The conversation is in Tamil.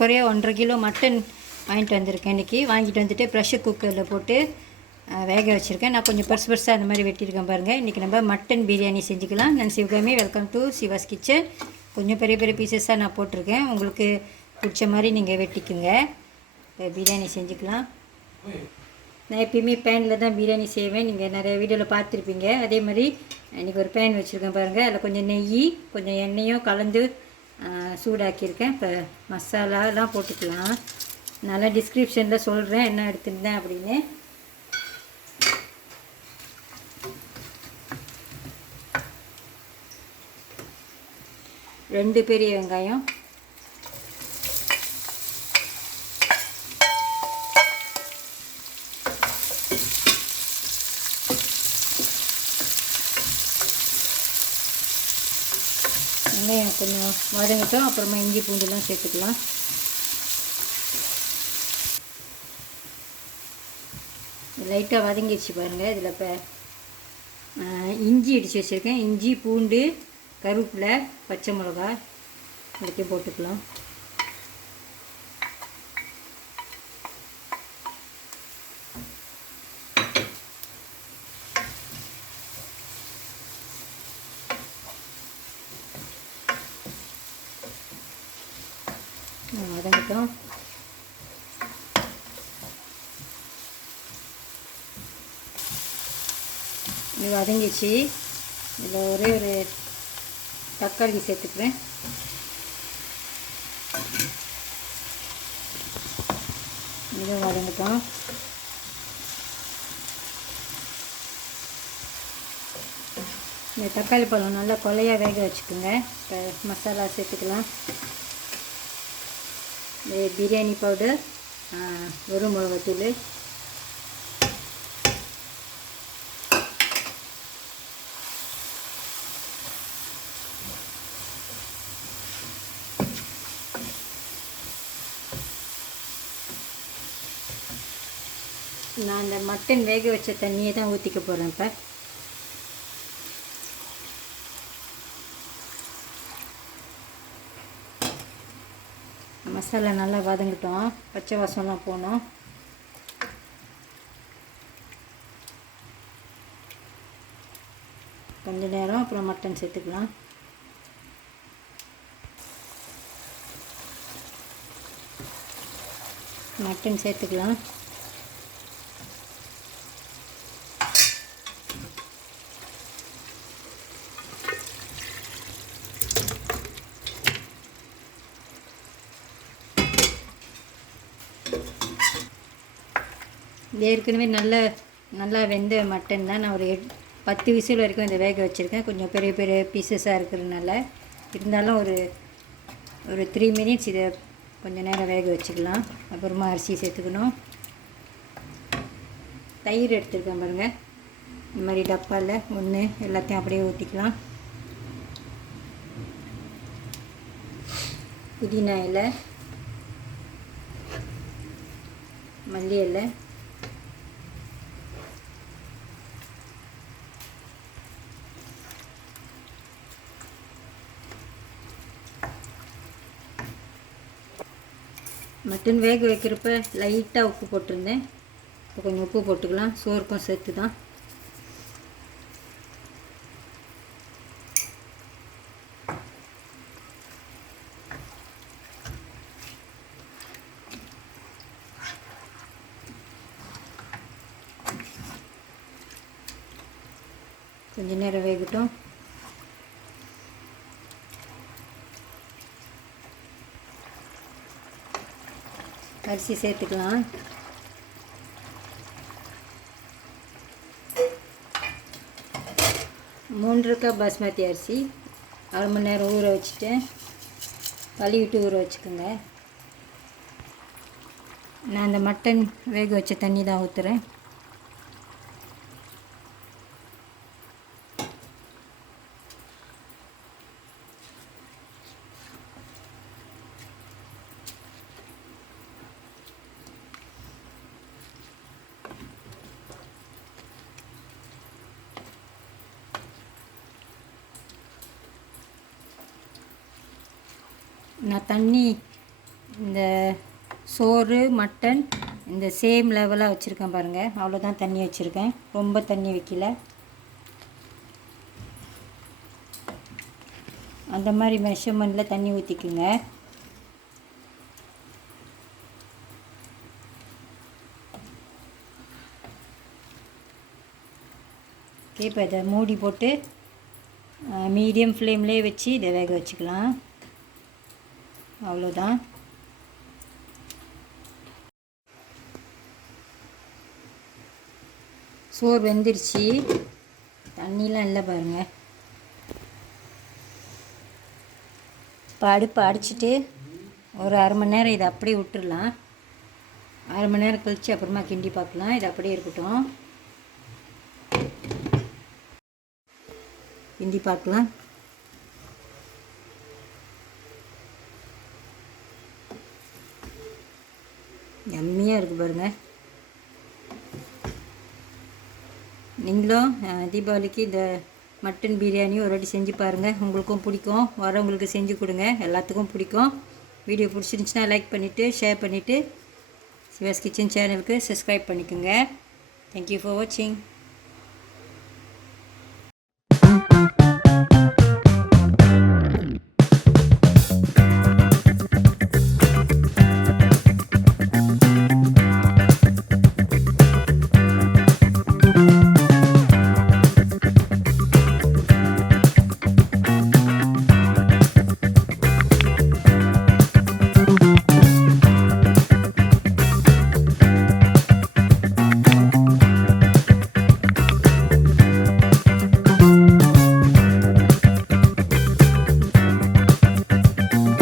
ஏறக்குறைய 1.5 கிலோ மட்டன் வாங்கிட்டு வந்திருக்கேன் இன்றைக்கி. வாங்கிட்டு வந்துட்டு ப்ரெஷர் குக்கரில் போட்டு வேக வச்சுருக்கேன். நான் கொஞ்சம் பெருசாக அந்த மாதிரி வெட்டியிருக்கேன் பாருங்கள். இன்றைக்கி நம்ம மட்டன் பிரியாணி செஞ்சுக்கலாம். நான் Sivakami, welcome to Siva's kitchen. கொஞ்சம் பெரிய பெரிய பீசஸாக நான் போட்டிருக்கேன். உங்களுக்கு பிடிச்ச மாதிரி நீங்கள் வெட்டிக்குங்க. இப்போ பிரியாணி செஞ்சுக்கலாம். நான் எப்பயுமே பேனில் தான் பிரியாணி செய்வேன். நீங்கள் நிறைய வீடியோவில் பார்த்துருப்பீங்க. அதே மாதிரி இன்றைக்கி ஒரு பேன் வச்சுருக்கேன் பாருங்கள். அதில் கொஞ்சம் நெய் கொஞ்சம் எண்ணெயும் கலந்து சூடாக்கியிருக்கேன். இப்போ மசாலாலாம் போட்டுக்கலாம். நல்லா டிஸ்கிரிப்ஷனில் சொல்கிறேன் என்ன எடுத்துருந்தேன் அப்படின்னு. ரெண்டு பெரிய வெங்காயம், வெங்காயம் கொஞ்சம் வதங்கட்டும். அப்புறமா இஞ்சி பூண்டுலாம் சேர்த்துக்கலாம். லைட்டாக வதங்கிடுச்சு பாருங்கள். இதில் இப்போ இஞ்சி இடித்து வச்சுருக்கேன். இஞ்சி, பூண்டு, கருவேப்பிலை, பச்சை மிளகா எல்லாத்தையும் போட்டுக்கலாம். வதங்கட்டும். இது வதங்கிச்சு. இதில் ஒரே ஒரு தக்காளி சேர்த்துக்கிறேன். இதுவும் வதங்கட்டும். இந்த தக்காளி பழம் நல்லா கொலையாக வேக வச்சுக்கோங்க. இப்போ மசாலா சேர்த்துக்கலாம். பிரியாணி பவுடர், வெறும் மிளகாத்தூள், நான் இந்த மட்டன் வேக வச்ச தண்ணியை தான் ஊற்றிக்க போகிறேன். இப்போ மசாலா நல்லா வதங்கிட்டோம். பச்சை வாசம்லாம் போகணும். கொஞ்ச நேரம் அப்புறம் மட்டன் சேர்த்துக்கலாம். மட்டன் சேர்த்துக்கலாம். ஏற்கனவே நல்லா வெந்த மட்டன் தான். நான் ஒரு 10 விசில் வரைக்கும் இதை வேக வச்சுருக்கேன். கொஞ்சம் பெரிய பெரிய பீசஸாக இருக்கிறதுனால. இருந்தாலும் ஒரு 3 மினிட்ஸ் இதை கொஞ்சம் நேரம் வேக வச்சுக்கலாம். அப்புறமா அரிசி சேர்த்துக்கணும். தயிர் எடுத்துருக்கேன் பாருங்கள். இந்த மாதிரி டப்பாவில் ஒன்று எல்லாத்தையும் அப்படியே ஊற்றிக்கலாம். புதினா இலை, மல்லி இலை, மட்டன் வேக வைக்கிறப்ப லைட்டாக உப்பு போட்டிருந்தேன். இப்போ கொஞ்சம் உப்பு போட்டுக்கலாம். சோறுக்கும் சேர்த்து தான். கொஞ்சம் நேரம் வேகட்டும். அரிசி சேர்த்துக்கலாம். மூன்று கப் பாஸ்மதி அரிசி 1/2 மணி நேரம் ஊற வச்சுட்டேன். கழுவிட்டு ஊற வச்சுக்கோங்க. நான் அந்த மட்டன் வேக வச்ச தண்ணி தான் ஊற்றுறேன். நான் தண்ணி இந்த சோறு மட்டன் இந்த சேம் லெவலாக வச்சுருக்கேன் பாருங்கள். அவ்வளோதான் தண்ணி வச்சுருக்கேன், ரொம்ப தண்ணி வைக்கல. அந்த மாதிரி மெஷர்மெண்ட்டில் தண்ணி ஊற்றிக்குங்க. ஓகே, இப்போ இதை மூடி போட்டு மீடியம் ஃப்ளேம்லேயே வச்சு இதை வேக வச்சுக்கலாம். அவ்வளோதான். சோறு வெந்துருச்சு, தண்ணிலாம் இல்லை பாருங்கள். இப்போ அடுப்பை அடிச்சிட்டு ஒரு அரை மணி நேரம் இதை அப்படியே விட்டுடலாம். அரை மணி நேரம் கழித்து அப்புறமா கிண்டி பார்க்கலாம். இது அப்படியே இருக்கட்டும், கிண்டி பார்க்கலாம். யம்மியாக இருக்குது பாருங்கள். நீங்களும் தீபாவளிக்கு இந்த மட்டன் பிரியாணி ஒரு வாட்டி செஞ்சு பாருங்கள், உங்களுக்கும் பிடிக்கும். வரவங்களுக்கு செஞ்சு கொடுங்க, எல்லாத்துக்கும் பிடிக்கும். வீடியோ பிடிச்சிருந்துச்சின்னா லைக் பண்ணிவிட்டு ஷேர் பண்ணிவிட்டு சிவாஸ் கிச்சன் சேனலுக்கு சப்ஸ்கிரைப் பண்ணிக்கோங்க. தேங்க்யூ ஃபார் வாட்சிங்.